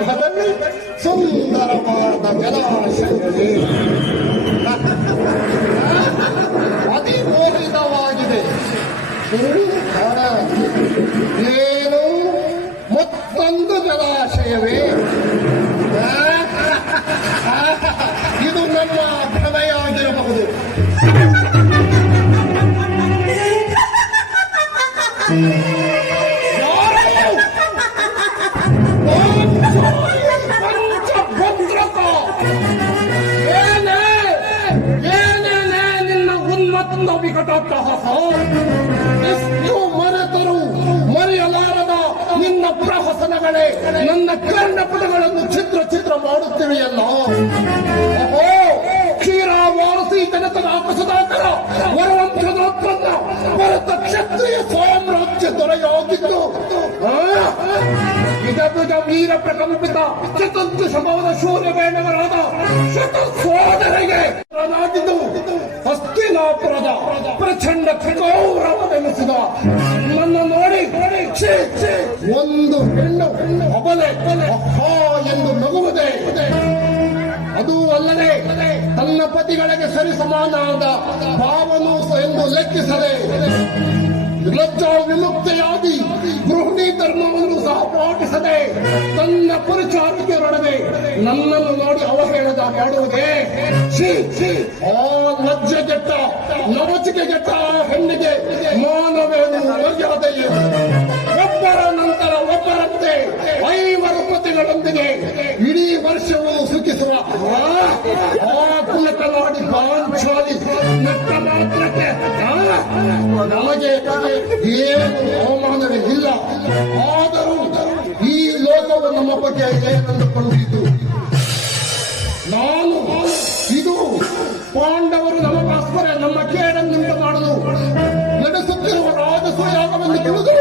ಆರಂಭದಲ್ಲಿ ಸುಂದರವಾದ ಜಲಾಶಯವೇ ಅತಿಮೋಹಿತವಾಗಿದೆ. ಏನು ಮತ್ತೊಂದು ಜಲಾಶಯವೇ? ಇದು ನಮ್ಮ ಭ್ರಮೆಯಾಗಿರಬಹುದು. ನಿನ್ನ ಉನ್ಮತ್ತ ವಿಕಟಾಟ್ಟಹಾಸ ಎಷ್ಟು ಮರೆತರು ಮರೆಯಲಾರದ ನಿನ್ನ ಪ್ರಹಸನಗಳೇ ನನ್ನ ಕರ್ಣಪಟಗಳನ್ನು ಚಿತ್ರ ಮಾಡುತ್ತಿವೆಯಲ್ಲ. ಕ್ಷೀರಾವಾರಸಿ ಜನತನ ಆಕಸದಾಕರ ವರವಂಶದ ಉತ್ಪನ್ನ ಭರತ ಕ್ಷತ್ರಿಯ ಸಾಮ್ರಾಜ್ಯ ದೊರೆಯಾಗಿದ್ದು ವಿಧಭುಜ ವೀರ ಪ್ರಕಂಪಿತ ಚತುರ್ದಶ ಭವನ ಶೂರ್ಯವೇಣವರಾದ ಶತ ಸೋದರಿಗೆ ಹಸ್ತಿನಾಪುರದ ಪ್ರಚಂಡ ಗೌರವವೆನಿಸಿದ ನನ್ನ ನೋಡಿ ಒಂದು ಹೆಣ್ಣು ಅಬಲೆ ಎಂದು ನಗುವುದೇ. ಅದೂ ಅಲ್ಲದೆ ತನ್ನ ಪತಿಗಳಿಗೆ ಸರಿಸಮಾನಾದ ಭಾವನು ಎಂದು ಲೆಕ್ಕಿಸದೆ ಲಜ್ಜಾ ವಿಮುಕ್ತೆಯಾಗಿ ಗೃಹಿಣಿ ಧರ್ಮವನ್ನು ಸಹ ಪಾಟಿಸದೆ ತನ್ನ ಪರಿಚಾರಿಕೆಯೊಡನೆ ನನ್ನನ್ನು ನೋಡಿ ಅವಹೇಳದ ಮಾಡುವುದೇ. ಆ ಲಜ್ಜೆಗೆಟ್ಟ ನವಚಿಕೆಗೆಟ್ಟ ಹೆಣ್ಣಿಗೆ ಮಾನವೇನು ಮರ್ಯಾದೆಯೇ? ಒಬ್ಬರ ನಂತರ ಒಬ್ಬರಂತೆ 5 ಪತಿಗಳೊಂದಿಗೆ ಇಡೀ ವರ್ಷವೂ ಸುಖಿಸುವ ಆ ಕುಲಕಲಾಡಿ ಪಾಂಚಾಲಿ ನಟ್ಟ ಮಾತ್ರಕ್ಕೆ ನಮಗೆ ಏನು ಅವಮಾನವೇ ಇಲ್ಲ. ಆದರೂ ಈ ಲೋಕವು ನಮ್ಮ ಬಗ್ಗೆ ಏನಂದುಕೊಂಡಿದ್ದು ನಾನು ಇದು ಪಾಂಡವರು ನಮಗೋಸ್ಕರ ನಮ್ಮ ಕೇಡನ್ನುಂಟು ಮಾಡಲು ನಡೆಸುತ್ತಿರುವ ರಾಜಸೂಯಾಗವನ್ನು ತಿಳಿದು